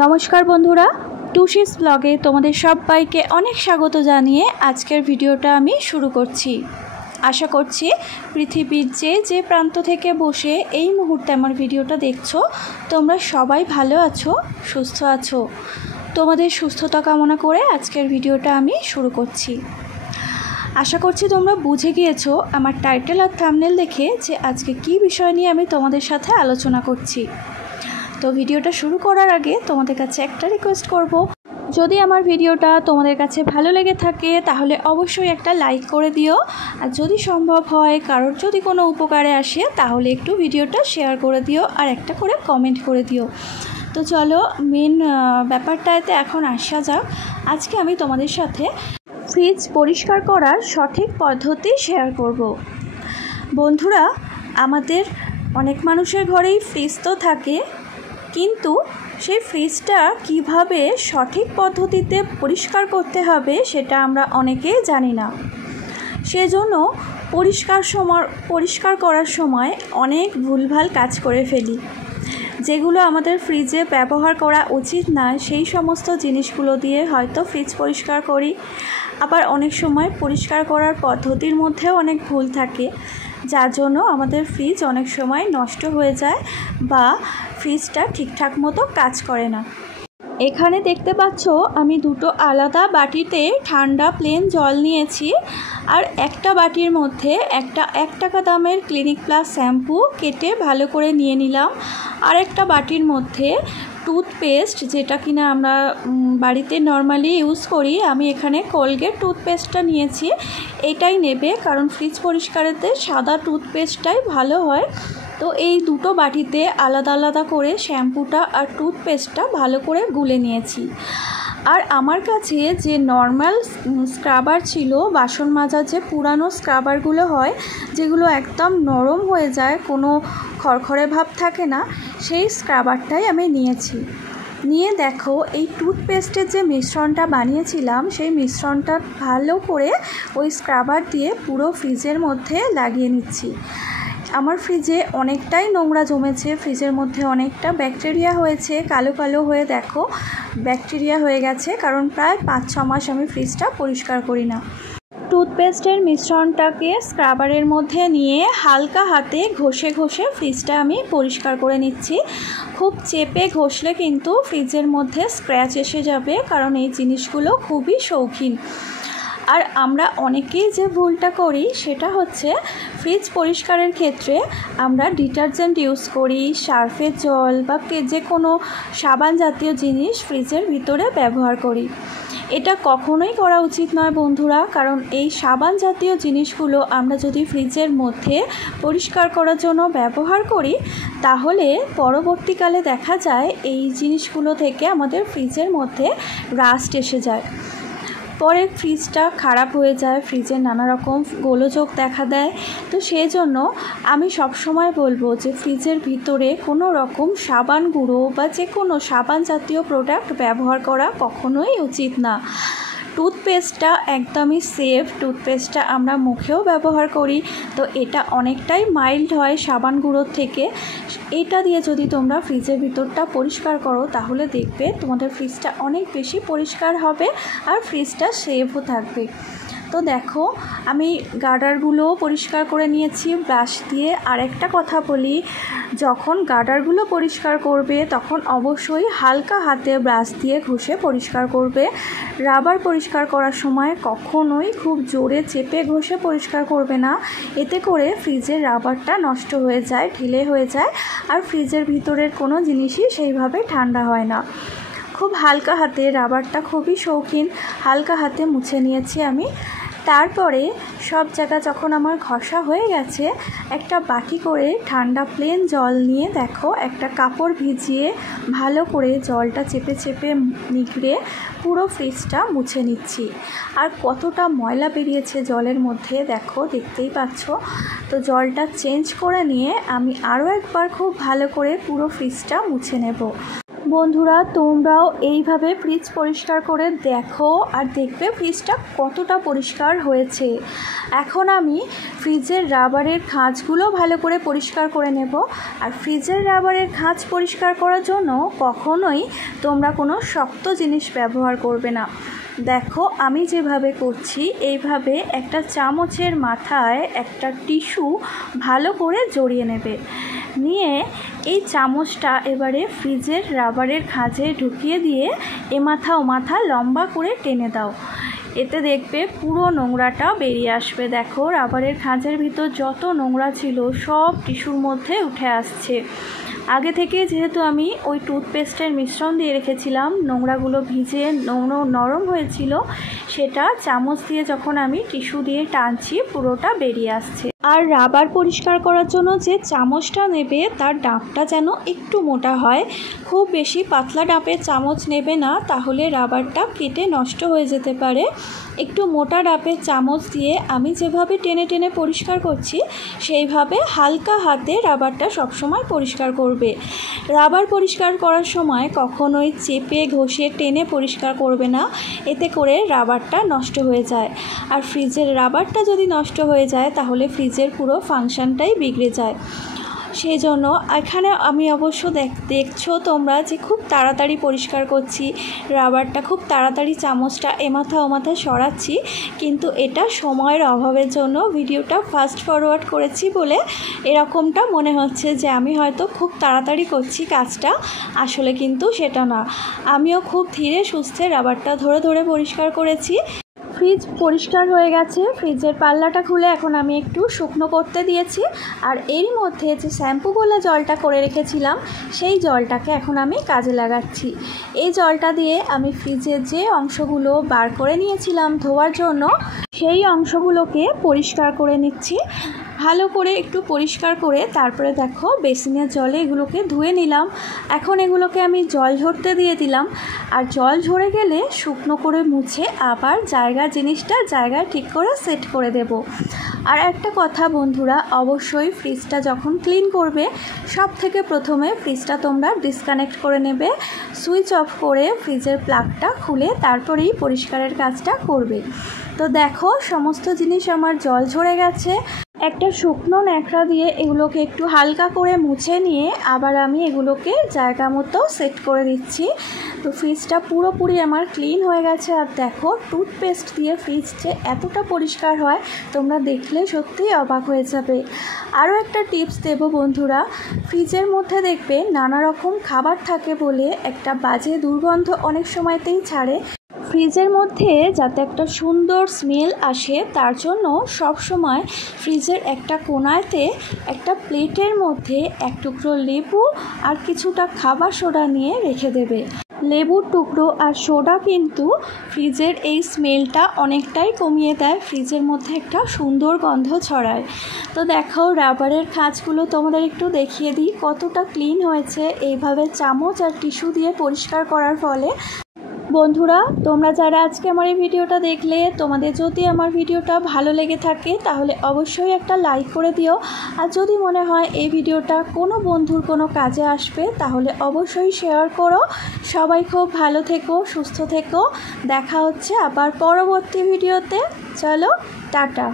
নমস্কার বন্ধুরা, টুশিস ব্লগে তোমাদের সবাইকে অনেক স্বাগত জানিয়ে আজকের ভিডিওটা আমি শুরু করছি। আশা করছি পৃথিবীর যে প্রান্ত থেকে বসে এই মুহূর্তে আমার ভিডিওটা দেখছো তোমরা সবাই ভালো আছো, সুস্থ আছো। তোমাদের সুস্থতা কামনা করে আজকের ভিডিওটা আমি শুরু করছি। আশা করছি তোমরা বুঝে গিয়েছো আমার টাইটেল আর থাম্বনেল দেখে যে আজকে কী বিষয় নিয়ে আমি তোমাদের সাথে আলোচনা করছি। তো ভিডিওটা শুরু করার আগে তোমাদের কাছে একটা রিকোয়েস্ট করব, যদি আমার ভিডিওটা তোমাদের কাছে ভালো লেগে থাকে তাহলে অবশ্যই একটা লাইক করে দিও, আর যদি সম্ভব হয় কারোর যদি কোনো উপকারে আসে তাহলে একটু ভিডিওটা শেয়ার করে দিও আর একটা করে কমেন্ট করে দিও। তো চলো মেন ব্যাপারটাতে এখন আসা যাক। আজকে আমি তোমাদের সাথে ফ্রিজ পরিষ্কার করার সঠিক পদ্ধতি শেয়ার করব। বন্ধুরা, আমাদের অনেক মানুষের ঘরেই ফ্রিজ তো থাকে, কিন্তু সেই ফ্রিজটা কিভাবে সঠিক পদ্ধতিতে পরিষ্কার করতে হবে সেটা আমরা অনেকেই জানি না। সেজন্য পরিষ্কার করার সময় অনেক ভুলভাল কাজ করে ফেলি, যেগুলো আমাদের ফ্রিজে ব্যবহার করা উচিত না। সেই সমস্ত জিনিসগুলো দিয়ে হয়তো ফ্রিজ পরিষ্কার করি। আবার অনেক সময় পরিষ্কার করার পদ্ধতির মধ্যেও অনেক ভুল থাকে, যার জন্য আমাদের ফ্রিজ অনেক সময় নষ্ট হয়ে যায় বা ফ্রিজটা ঠিকঠাক মতো কাজ করে না। এখানে দেখতে পাচ্ছ আমি দুটো আলাদা বাটিতে ঠান্ডা প্লেন জল নিয়েছি, আর একটা বাটির মধ্যে একটা 1 টাকা দামের ক্লিনিক প্লাস শ্যাম্পু কেটে ভালো করে নিয়ে নিলাম। আর একটা বাটির মধ্যে টুথপেস্ট, যেটা কিনা আমরা বাড়িতে নর্মালি ইউজ করি, আমি এখানে কোলগেট টুথপেস্টটা নিয়েছি। এটাই নেবে, কারণ ফ্রিজ পরিষ্কারেতে সাদা টুথপেস্টটাই ভালো হয়। তো এই দুটো বাটিতে আলাদা আলাদা করে শ্যাম্পুটা আর টুথপেস্টটা ভালো করে গুলে নিয়েছি। আর আমার কাছে যে নর্মাল স্ক্রাবার ছিল, বাসন মাজার যে পুরানো স্ক্রাবারগুলো হয়, যেগুলো একদম নরম হয়ে যায়, কোনো খড়খড়ে ভাব থাকে না, সেই স্ক্রাবারটাই আমি নিয়েছি। নিয়ে দেখো এই টুথপেস্টের যে মিশ্রণটা বানিয়েছিলাম, সেই মিশ্রণটা ভালো করে ওই স্ক্রাবার দিয়ে পুরো ফ্রিজের মধ্যে লাগিয়ে নিচ্ছি। আমার ফ্রিজে অনেকটাই নোংরা জমেছে, ফ্রিজের মধ্যে অনেকটা ব্যাকটেরিয়া হয়েছে, কালো কালো হয়ে দেখো ব্যাকটেরিয়া হয়ে গেছে, কারণ প্রায় 5-6 মাস আমি ফ্রিজটা পরিষ্কার করি না। টুথপেস্টের মিশ্রণটাকে স্ক্রাবারের মধ্যে নিয়ে হালকা হাতে ঘষে ঘষে ফ্রিজটা আমি পরিষ্কার করে নিচ্ছি। খুব চেপে ঘষলে কিন্তু ফ্রিজের মধ্যে স্ক্র্যাচ এসে যাবে, কারণ এই জিনিসগুলো খুবই শৌখিন। আর আমরা অনেকেই যে ভুলটা করি সেটা হচ্ছে, ফ্রিজ পরিষ্কারের ক্ষেত্রে আমরা ডিটারজেন্ট ইউজ করি, সার্ফের জল বা যে কোনো সাবান জাতীয় জিনিস ফ্রিজের ভিতরে ব্যবহার করি। এটা কখনোই করা উচিত নয় বন্ধুরা, কারণ এই সাবান জাতীয় জিনিসগুলো আমরা যদি ফ্রিজের মধ্যে পরিষ্কার করার জন্য ব্যবহার করি, তাহলে পরবর্তীকালে দেখা যায় এই জিনিসগুলো থেকে আমাদের ফ্রিজের মধ্যে রাস্ট এসে যায়। পরে ফ্রিজটা খারাপ হয়ে যায়, ফ্রিজে নানা রকম গোলযোগ দেখা দেয়। তো সেই জন্য আমি সবসময় বলবো যে ফ্রিজের ভিতরে কোনো রকম সাবান গুঁড়ো বা যে কোনো সাবান জাতীয় প্রোডাক্ট ব্যবহার করা কখনোই উচিত না। টুথপেস্টটা একদমই সেফ, টুথপেস্টটা আমরা মুখেও ব্যবহার করি, তো এটা অনেকটাই মাইল্ড হয় সাবান গুঁড়োর থেকে। এটা দিয়ে যদি তোমরা ফ্রিজের ভিতরটা পরিষ্কার করো তাহলে দেখবে তোমাদের ফ্রিজটা অনেক বেশি পরিষ্কার হবে আর ফ্রিজটা সেফও থাকবে। তো দেখো আমি গার্ডারগুলোও পরিষ্কার করে নিয়েছি ব্রাশ দিয়ে। আর একটা কথা বলি, যখন গার্ডারগুলো পরিষ্কার করবে তখন অবশ্যই হালকা হাতে ব্রাশ দিয়ে ঘষে পরিষ্কার করবে। রাবার পরিষ্কার করার সময় কখনোই খুব জোরে চেপে ঘষে পরিষ্কার করবে না, এতে করে ফ্রিজের রাবারটা নষ্ট হয়ে যায়, ঢিলে হয়ে যায়, আর ফ্রিজের ভিতরের কোনো জিনিসই সেইভাবে ঠান্ডা হয় না। খুব হালকা হাতে, রাবারটা খুবই শৌখিন, হালকা হাতে মুছে নিয়েছি আমি। তারপরে সব জায়গা যখন আমার ঘষা হয়ে গেছে, একটা বাটি করে ঠান্ডা প্লেন জল নিয়ে দেখো একটা কাপড় ভিজিয়ে ভালো করে জলটা চেপে চেপে নিগড়ে পুরো ফ্রিজটা মুছে নিচ্ছি। আর কতটা ময়লা বেরিয়েছে জলের মধ্যে দেখো, দেখতেই পাচ্ছ। তো জলটা চেঞ্জ করে নিয়ে আমি আরও একবার খুব ভালো করে পুরো ফ্রিজটা মুছে নেব। বন্ধুরা তোমরাও এইভাবে ফ্রিজ পরিষ্কার করে দেখো আর দেখবে ফ্রিজটা কতটা পরিষ্কার হয়েছে। এখন আমি ফ্রিজের রাবারের খাঁজগুলো ভালো করে পরিষ্কার করে নেব। আর ফ্রিজের রাবারের খাঁজ পরিষ্কার করার জন্য কখনোই তোমরা কোনো শক্ত জিনিস ব্যবহার করবে না। দেখো আমি যেভাবে করছি এইভাবে একটা চামচের মাথায় একটা টিস্যু ভালো করে জড়িয়ে নেবে, নিয়ে এই চামচটা এবারে ফ্রিজের রাবারের খাঁজে ঢুকিয়ে দিয়ে এ মাথা ও মাথা লম্বা করে টেনে দাও। এতে দেখবে পুরো নোংরাটা বেরিয়ে আসবে। দেখো রাবারের খাঁজের ভিতর যত নোংরা ছিল সব টিস্যুর মধ্যে উঠে আসছে। আগে থেকে যেহেতু আমি ওই টুথপেস্টের মিশ্রণ দিয়ে রেখেছিলাম, নোংরাগুলো ভিজে নরম হয়েছিল, সেটা চামচ দিয়ে যখন আমি টিস্যু দিয়ে টানছি পুরোটা বেরিয়ে আসছে। আর রাবার পরিষ্কার করার জন্য যে চামচটা নেবে তার ডাঁপটা যেন একটু মোটা হয়, খুব বেশি পাতলা ডাঁপের চামচ নেবে না, তাহলে রাবারটা কেটে নষ্ট হয়ে যেতে পারে। একটু মোটা ডাঁপের চামচ দিয়ে আমি যেভাবে টেনে টেনে পরিষ্কার করছি সেইভাবে হালকা হাতে রাবারটা সবসময় পরিষ্কার করবে। রাবার পরিষ্কার করার সময় কখনোই চেপে ঘষে টেনে পরিষ্কার করবে না, এতে করে রাবারটা নষ্ট হয়ে যায়। আর ফ্রিজের রাবারটা যদি নষ্ট হয়ে যায় তাহলে ফ্রিজের পুরো ফাংশনটাই বিগড়ে যায়। সেই জন্য এখানে আমি অবশ্য দেখছো তোমরা যে খুব তাড়াতাড়ি পরিষ্কার করছি, রাবারটা খুব তাড়াতাড়ি চামচটা এমাথা ওমাথা সরাচ্ছি, কিন্তু এটা সময়ের অভাবের জন্য ভিডিওটা ফাস্ট ফরওয়ার্ড করেছি বলে এরকমটা মনে হচ্ছে যে আমি হয়তো খুব তাড়াতাড়ি করছি কাজটা, আসলে কিন্তু সেটা না। আমিও খুব ধীরে সুস্থে রাবারটা ধরে ধরে পরিষ্কার করেছি। ফ্রিজ পরিষ্কার হয়ে গেছে, ফ্রিজের পাল্লাটা খুলে এখন আমি একটু শুকনো করতে দিয়েছি। আর এরই মধ্যে যে শ্যাম্পু গোলা জলটা করে রেখেছিলাম সেই জলটাকে এখন আমি কাজে লাগাচ্ছি। এই জলটা দিয়ে আমি ফ্রিজের যে অংশগুলো বার করে নিয়েছিলাম ধোয়ার জন্য সেই অংশগুলোকে পরিষ্কার করে নিচ্ছি। ভালো করে একটু পরিষ্কার করে তারপরে দেখো বেসিনের জলে এগুলোকে ধুয়ে নিলাম। এখন এগুলোকে আমি জল ঝরতে দিয়ে দিলাম। আর জল ঝরে গেলে শুকনো করে মুছে আবার জিনিসটা জায়গায় ঠিক করে সেট করে দেব। আর একটা কথা বন্ধুরা, অবশ্যই ফ্রিজটা যখন ক্লিন করবে সব থেকে প্রথমে ফ্রিজটা তোমরা ডিসকানেক্ট করে নেবে, সুইচ অফ করে ফ্রিজের প্লাগটা খুলে তারপরেই পরিষ্কারের কাজটা করবে। তো দেখো সমস্ত জিনিস আমার জল ঝরে গেছে। একটা শুকনো ন্যাকড়া দিয়ে এগুলোকে একটু হালকা করে মুছে নিয়ে আবার আমি এগুলোকে জায়গা মতো সেট করে দিচ্ছি। তো ফ্রিজটা পুরোপুরি আমার ক্লিন হয়ে গেছে। আর দেখো টুথপেস্ট দিয়ে ফ্রিজ যে এতটা পরিষ্কার হয় তোমরা দেখলে সত্যিই অবাক হয়ে যাবে। আরও একটা টিপস দেবো বন্ধুরা, ফ্রিজের মধ্যে দেখবে নানা রকম খাবার থাকে বলে একটা বাজে দুর্গন্ধ অনেক সময়তেই ছাড়ে। ফ্রিজের মধ্যে যাতে একটা সুন্দর স্মেল আসে তার জন্য সব সময় ফ্রিজের একটা কোণাতে একটা প্লেটের মধ্যে এক টুকরো লেবু আর কিছুটা খাবার সোডা নিয়ে রেখে দেবে। লেবুর টুকরো আর সোডা কিন্তু ফ্রিজের এই স্মেলটা অনেকটাই কমিয়ে দেয়, ফ্রিজের মধ্যে একটা সুন্দর গন্ধ ছড়ায়। তো দেখো রাবারের খাঁজগুলো তোমাদের একটু দেখিয়ে দিই কতটা ক্লিন হয়েছে এইভাবে চামচ আর টিস্যু দিয়ে পরিষ্কার করার ফলে। বন্ধুরা তোমরা যারা আজকে আমার এই ভিডিওটা দেখলে, তোমাদের যদি আমার ভিডিওটা ভালো লেগে থাকে তাহলে অবশ্যই একটা লাইক করে দিও। আর যদি মনে হয় এই ভিডিওটা কোনো বন্ধুর কোনো কাজে আসবে তাহলে অবশ্যই শেয়ার করো। সবাই খুব ভালো থেকো, সুস্থ থেকো। দেখা হচ্ছে আবার পরবর্তী ভিডিওতে। চলো টাটা।